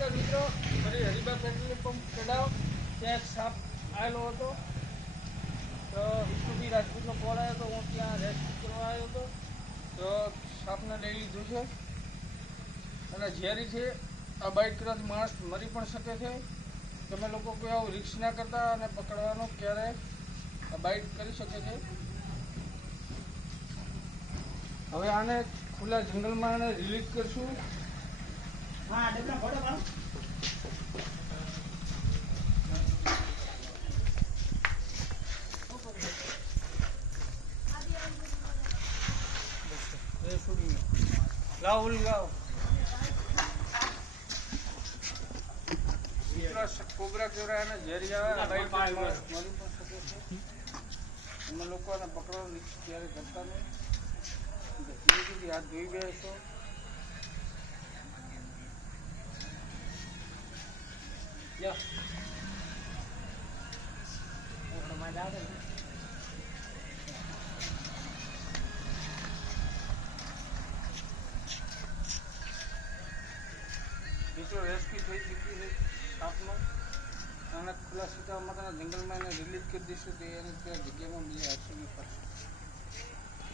નમસ્કાર મિત્રો, ફરી હરિભા પેટ્રોલિયમ પંપ ચડાવ ત્યાં એક સાપ આવેલો હતો. તો વિષ્ણુભાઈ રાજપૂતનો કોલ આવ્યો હતો, હું ત્યાં રેસ્ક્યુ કરવા આવ્યો હતો. તો સાપને લઈ લીધું છે અને ઝેરી છે. આ બાઇટ કરવાથી માણસ મરી પણ શકે છે. તમે લોકો કોઈ આવું રિસ્ક ના કરતા અને પકડવાનો ક્યારે બાઇટ કરી શકે છે. હવે આને ખુલ્લા જંગલમાં આને રિલીઝ કરશું. हाँ डेबला फोटो पाओ लाओ लाओ कोबरा केवड़ा है ना झेरी आवे बाइक मरी पण શકે છે. તમે લોકોને પકડવાનું રિસ્ક ક્યારે કરતા નહીં. ધીરે ધીરે હાથ ધોઈ બેસો. यो और मजा आता है મિત્રો રેસ્ક્યુ થઈ ચૂકી છે સાપનો. અને ખુલ્લા સીધા માતાના જંગલમાં એને રિલીઝ કરી દઈશું તો એને ત્યાં જગ્યામાં બીજા આરસીબી ફરશે.